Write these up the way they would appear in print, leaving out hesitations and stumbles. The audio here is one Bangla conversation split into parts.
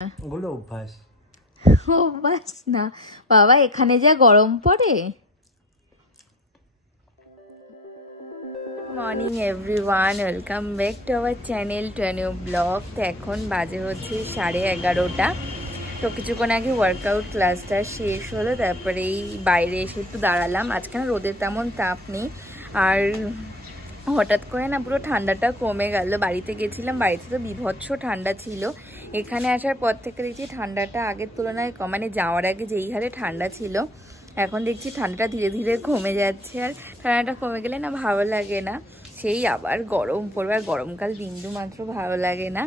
ওগুলো অভ্যাস। অভ্যাস না বাবা, এখানে যা গরম পড়ে। Morning everyone, welcome back to our channel to a new blog. তো এখন বাজে হচ্ছে 11:30। তো কিছুক্ষণ আগে ওয়ার্কআউট ক্লাসটা শেষ হলো, তারপরে এই বাইরে এসে একটু দাঁড়ালাম। আজকে না রোদের তেমন তাপ নেই, আর হঠাৎ করে না পুরো ঠান্ডাটা কমে গেল। বাড়িতে গেছিলাম, বাড়িতে তো বিভৎস ঠান্ডা ছিল। এখানে আসার পর থেকে দেখছি ঠান্ডাটা আগের তুলনায় কম, মানে যাওয়ার আগে যেই হারে ঠান্ডা ছিল এখন দেখছি ঠান্ডাটা ধীরে ধীরে কমে যাচ্ছে। আর ঠান্ডাটা কমে গেলে না ভালো লাগে না, সেই আবার গরম পড়বে। আর গরমকাল বিন্দু মাত্র ভালো লাগে না।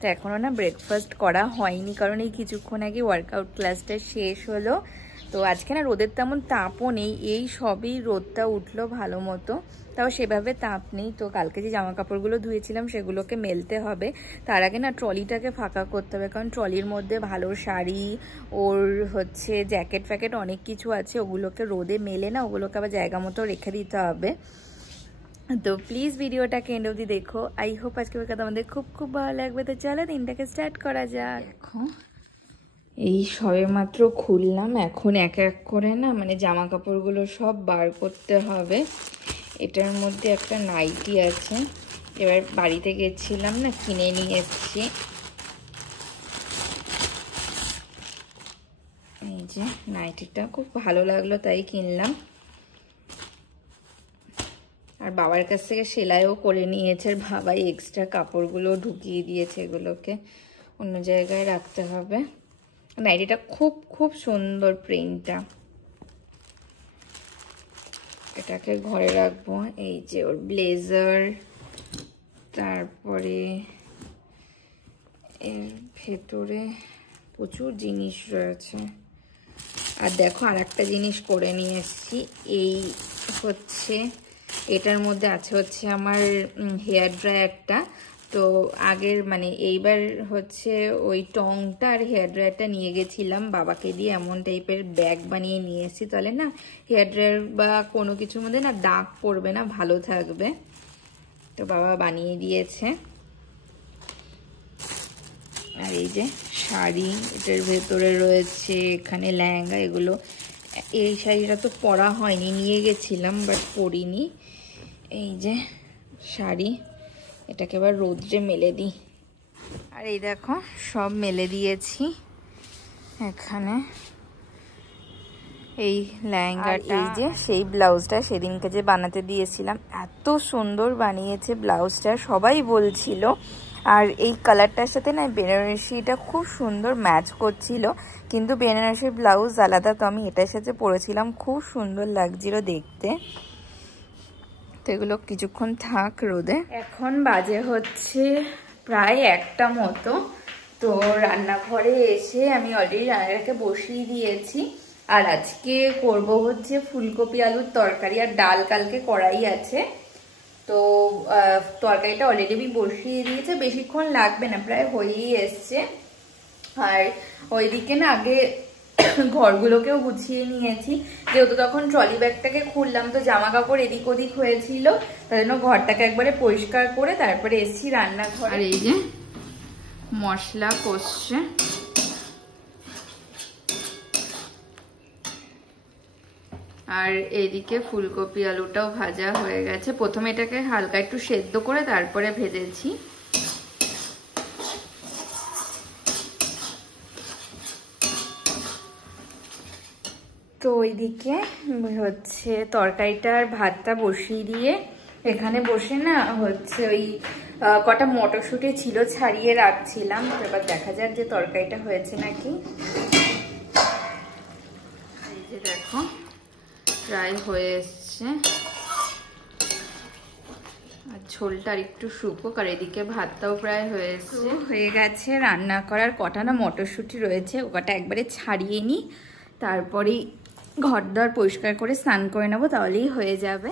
তো এখনও না ব্রেকফাস্ট করা হয়নি, কারণ এই কিছুক্ষণ আগে ওয়ার্কআউট ক্লাসটা শেষ হলো। তো আজকে না রোদের তেমন তাপও নেই, এই সবই রোদটা উঠলো ভালো মতো, তাও সেভাবে তাপ নেই। তো কালকে যে জামা কাপড়গুলো ধুয়েছিলাম সেগুলোকে মেলতে হবে। তার আগে না ট্রলিটাকে ফাঁকা করতে হবে, কারণ ট্রলির মধ্যে ভালো শাড়ি, ওর হচ্ছে জ্যাকেট ফ্যাকেট অনেক কিছু আছে, ওগুলোকে রোদে মেলে না ওগুলোকে আবার জায়গা মতো রেখে দিতে হবে। তো প্লিজ ভিডিওটাকে এন্ড অবধি দেখো। আই হোপ আজকে কথা আমাদের খুব খুব ভালো লাগবে। তো চলো দিনটাকে স্টার্ট করা যাক। দেখো এই সবে মাত্র খুললাম, এখন এক এক করে না মানে জামা কাপড়গুলো সব বার করতে হবে। এটার মধ্যে একটা নাইটি আছে, এবার বাড়িতে গেছিলাম না কিনে নিয়ে এসেছি। এই যে নাইটিটা খুব ভালো লাগলো তাই কিনলাম। আর বাবার কাছ থেকে সেলাইও করে নিয়েছে, আর বাবাই এক্সট্রা কাপড়গুলো ঢুকিয়ে দিয়েছে, এগুলোকে অন্য জায়গায় রাখতে হবে। নাইটিটা খুব খুব সুন্দর প্রিন্টটা, এটাকে ঘরে রাখবো। এই যে ওর ব্লেজার, তারপরে এর ভেতরে প্রচুর জিনিস রয়েছে। আর দেখো আর একটা জিনিস করে নিয়ে এসেছি, এই হচ্ছে এটার মধ্যে আছে হচ্ছে আমার হেয়ার ড্রায়ারটা। তো আগের মানে এইবার হচ্ছে ওই টংটা আর হেয়ার ড্রায়ারটা নিয়ে গেছিলাম বাবাকে দিয়ে, এমন টাইপের ব্যাগ বানিয়ে নিয়ে এসেছি, তাহলে না হেয়ার ড্রায়ার বা কোনো কিছুর মধ্যে না দাগ পড়বে না, ভালো থাকবে। তো বাবা বানিয়ে দিয়েছে। আর এই যে শাড়ি, এটার ভেতরে রয়েছে এখানে লেহেঙ্গা, এগুলো এই শাড়িটা তো পরা হয়নি, নিয়ে গেছিলাম বাট পরিনি। এই যে শাড়ি, এটাকে এবার রোদ্রে মেলে দিই। আর এই দেখো সব মেলে দিয়েছি এখানে। এই লেহেঙ্গাটা, এই যে সেই ব্লাউজটা সেদিনকে যে বানাতে দিয়েছিলাম, এত সুন্দর বানিয়েছে ব্লাউজটা, সবাই বলছিল। আর এই কালারটার সাথে না বেনারসিটা খুব সুন্দর ম্যাচ করছিল, কিন্তু বেনারসির ব্লাউজ আলাদা, তো আমি এটার সাথে পরেছিলাম, খুব সুন্দর লাগছিল দেখতে। তো এগুলো কিছুক্ষণ থাক রোদে। এখন বাজে হচ্ছে প্রায় 1টা মতো। তো রান্নাঘরে এসে আমি অলরেডি রান্নাটাকে বসিয়ে দিয়েছি। আর আজকে করব হচ্ছে ফুলকপি আলুর তরকারি, আর ডাল কালকে করাই আছে। তো তরকারিটা অলরেডি আমি বসিয়ে দিয়েছে, বেশিক্ষণ লাগবে না, প্রায় হয়েই এসছে। আর ওইদিকে না আগে ঘরগুলোকেও গুছিয়ে নিয়েছি, যেহেতু তখন ট্রলি ব্যাগটাকে খুললাম তো জামা কাপড় এদিক ওদিক হয়েছিল, তার জন্য ঘরটাকে একবারে পরিষ্কার করে তারপরে এসছি রান্নাঘর। আর এই যে মশলা কষছে, আর এদিকে ফুলকপি আলুটাও ভাজা হয়ে গেছে। প্রথমে এটাকে হালকা একটু সেদ্ধ করে তারপরে ভেজেছি। তো ওইদিকে হচ্ছে তরকারিটার ভাতটা বসিয়ে দিয়ে এখানে বসে না হচ্ছে ওই কটা মটরশুঁটি ছিল ছাড়িয়ে রাখছিলাম। তো এবার দেখা যাক যে তরকারিটা হয়েছে নাকি। এই যে দেখো প্রায় হয়ে এসছে, আর ঝোলটা একটু শুকুক। আর এদিকে ভাতটাও প্রায় হয়ে এসছে, হয়ে গেছে। রান্না করার কটা না মটরশুঁটি রয়েছে, ও কটা একবারে ছাড়িয়ে নিই, তারপরেই ঘর দর পরিষ্কার করে স্নান করে নেবো, তাহলেই হয়ে যাবে।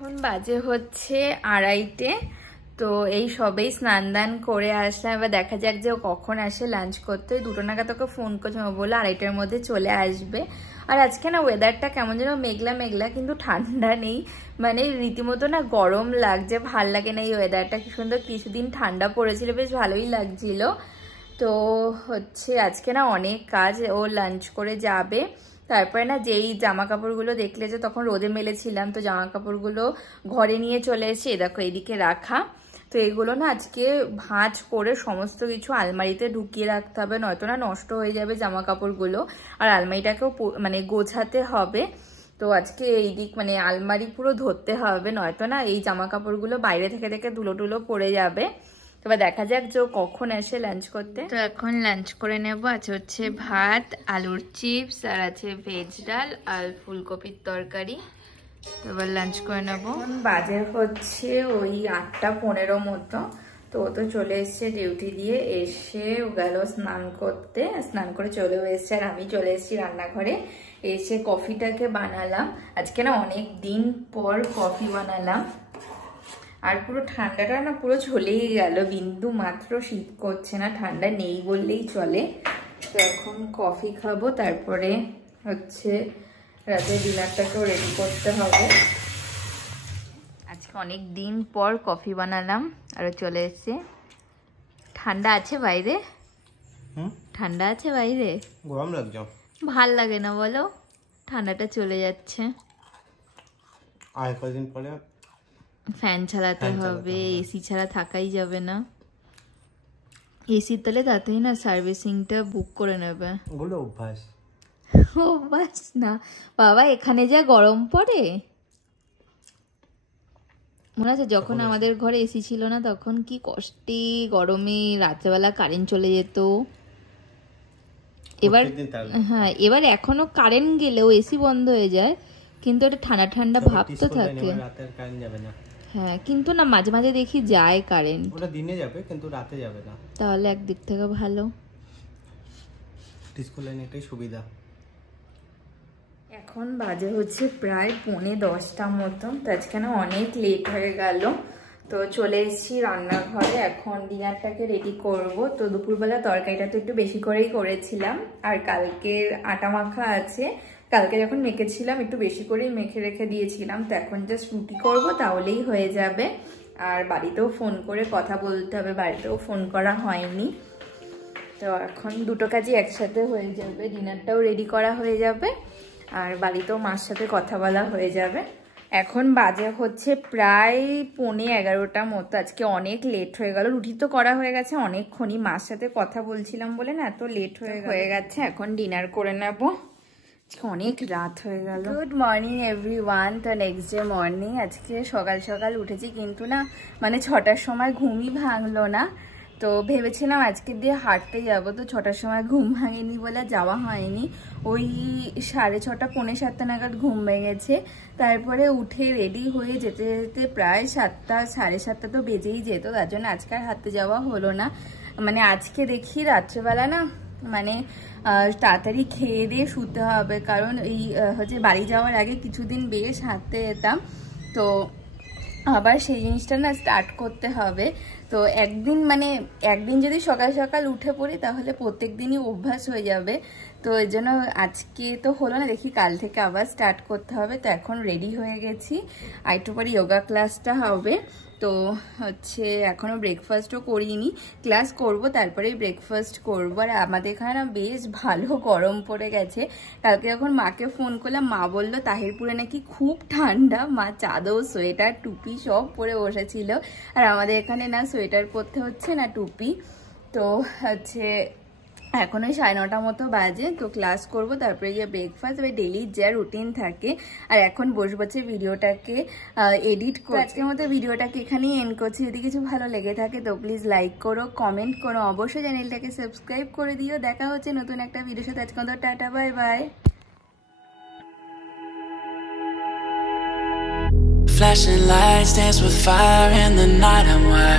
এখন বাজে হচ্ছে 2:30, তো এই সবেই স্নান দান করে আসলাম। এবার দেখা যাক যে ও কখন আসে লাঞ্চ করতে। 2টো নাগাদ ওকে ফোন করছে, ও বললো 2:30টার মধ্যে চলে আসবে। আর আজকে না ওয়েদারটা কেমন যেন মেঘলা মেঘলা, কিন্তু ঠান্ডা নেই, মানে রীতিমতো না গরম লাগছে, ভাল লাগে না এই ওয়েদারটা। কি সুন্দর কিছুদিন ঠান্ডা পড়েছিল, বেশ ভালোই লাগছিল। তো হচ্ছে আজকে না অনেক কাজ, ও লাঞ্চ করে যাবে। তারপরে না যেই জামা কাপড়গুলো দেখলে যে তখন রোদে মেলেছিলাম, তো জামা কাপড়গুলো ঘরে নিয়ে চলে এসে দেখো এদিকে রাখা। তো এগুলো না আজকে ভাঁজ করে সমস্ত কিছু আলমারিতে ঢুকিয়ে রাখতে হবে, নয়তো না নষ্ট হয়ে যাবে জামা কাপড়গুলো। আর আলমারিটাকেও মানে গোছাতে হবে। তো আজকে এই দিক মানে আলমারি পুরো ধরতে হবে, নয়তো না এই জামা কাপড়গুলো বাইরে থেকে থেকে ধুলো টুলো পড়ে যাবে। এবার দেখা যাক যে কখন এসে লাঞ্চ করতে। তো এখন লাঞ্চ করে নেব। আছে হচ্ছে ভাত, আলুর চিপস, আর আছে ভেজ ডাল আর ফুলকপির তরকারি। তো এবার লাঞ্চ করে নেব। বাজে হচ্ছে ওই 8টা 15 মতো। তো ও তো চলে এসছে ডিউটি দিয়ে, এসে ও গেল স্নান করতে, স্নান করে চলেও এসছে। আর আমি চলে এসেছি রান্নাঘরে, এসে কফিটাকে বানালাম। আজকে না অনেক দিন পর কফি বানালাম। আর পুরো ঠান্ডাটা না পুরো চলেই গেল, বিন্দু মাত্র শীত করছে না, ঠান্ডা নেই বললেই চলে। তো এখন কফি খাবো, তারপরে হচ্ছে রাতে ডিনারটাকেও রেডি করতে হবে। আজকে অনেক দিন পর কফি বানালাম, আরও চলে এসছে। ঠান্ডা আছে বাইরে? ঠান্ডা আছে বাইরে? গরম লাগছে, ভাল লাগে না বলো, ঠান্ডাটা চলে যাচ্ছে। আর কদিন পরে ফ্যান চালাতে হবে, এসি ছাড়া থাকাই যাবে না। এসির তলে তাতেই না সার্ভিসিংটা বুক করে নেবে। ওগুলো অভ্যাস। অভ্যাস না বাবা, এখানে যা গরম পড়ে। মনে আছে যখন আমাদের ঘরে এসি ছিল না তখন কি কষ্টে গরমে রাত্রেবেলা কারেন্ট চলে যেত। এবার হ্যাঁ, এবার এখনো কারেন্ট গেলেও এসি বন্ধ হয়ে যায়, কিন্তু এটা ঠান্ডা ঠান্ডা ভাব তো থাকে। হ্যাঁ, কিন্তু না মাঝে মাঝে দেখি যায় কারেন্ট। ওটা দিনে যাবে কিন্তু রাতে যাবে না। তাহলে একদিক থেকে ভালো, ডিসকো লাইন এটাই সুবিধা। এখন বাজে হচ্ছে প্রায় 9:45 মতো। তো আজকে না অনেক লেট হয়ে গেল। তো চলে এসেছি রান্নাঘরে, এখন ডিনারটাকে রেডি করব। তো দুপুরবেলা তরকারিটা তো একটু বেশি করেই করেছিলাম, আর কালকের আটা মাখা আছে, কালকে যখন মেখেছিলাম একটু বেশি করেই মেখে রেখে দিয়েছিলাম। তো এখন জাস্ট রুটি করব, তাহলেই হয়ে যাবে। আর বাড়িতেও ফোন করে কথা বলতে হবে, বাড়িতেও ফোন করা হয়নি। তো এখন দুটো কাজই একসাথে হয়ে যাবে, ডিনারটাও রেডি করা হয়ে যাবে, আর বাড়িতেও মার সাথে কথা বলা হয়ে যাবে। এখন বাজে হচ্ছে প্রায় 11:15 মতো। আজকে অনেক লেট হয়ে গেল, রুটি তো করা হয়ে গেছে অনেকক্ষণই, মার সাথে কথা বলছিলাম বলে না এত লেট হয়ে গেছে। এখন ডিনার করে নেব, আজকে অনেক রাত হয়ে গেল। Good morning everyone. তো নেক্সট ডে মর্নিং, আজকে সকাল সকাল উঠেছি, কিন্তু না মানে 6টার সময় ঘুমই ভাঙলো না। তো ভেবেছিলাম আজকে দিয়ে হাঁটতে যাব, তো 6টার সময় ঘুম ভাঙেনি বলে যাওয়া হয়নি। ওই 6:30 পৌনে 7টা নাগাদ ঘুম ভেঙেছে। তারপরে উঠে রেডি হয়ে যেতে যেতে প্রায় 7টা 7:30 তো বেজেই যেত, তার জন্য আজকে আর হাঁটতে যাওয়া হলো না। মানে আজকে দেখি রাত্রেবেলা না মানে তাড়াতাড়ি খেয়ে দিয়ে শুতে হবে, কারণ এই হচ্ছে বাড়ি যাওয়ার আগে কিছুদিন বেশ হাঁটতে যেতাম, তো আবার সেই জিনিসটা না স্টার্ট করতে হবে। তো একদিন যদি সকাল সকাল উঠে পড়ি তাহলে প্রত্যেক দিনই অভ্যাস হয়ে যাবে। তো এর জন্য আজকে তো হলো না, দেখি কাল থেকে আবার স্টার্ট করতে হবে। তো এখন রেডি হয়ে গেছি, আর একটু পরে যোগা ক্লাসটা হবে। তো হচ্ছে এখনও ব্রেকফাস্টও করিনি, ক্লাস করব তারপরেই ব্রেকফাস্ট করব। আর আমাদের এখানে না বেশ ভালো গরম পড়ে গেছে। কালকে যখন মাকে ফোন করলাম, মা বললো তাহিরপুরে নাকি খুব ঠান্ডা, মা চাদর সোয়েটার টুপি সব পরে বসেছিল। আর আমাদের এখানে না সোয়েটার পরতে হচ্ছে না টুপি। তো হচ্ছে এখন ওই 9:30 মতো বাজে। তো ক্লাস করব, তারপরে গিয়ে ব্রেকফাস্ট, এবার ডেলি যা রুটিন থাকে। আর এখন বসে ভিডিওটাকে এডিট করে। আজকের মতো ভিডিওটাকে এখানেই এন্ড করছি। যদি কিছু ভালো লেগে থাকে তো প্লিজ লাইক করো, কমেন্ট করো, অবশ্যই চ্যানেলটাকে সাবস্ক্রাইব করে দিও। দেখা হচ্ছে নতুন একটা ভিডিওর সাথে। আজকে মতো tata, bye bye. Flashing lights dance with fire in the night. I'm wired.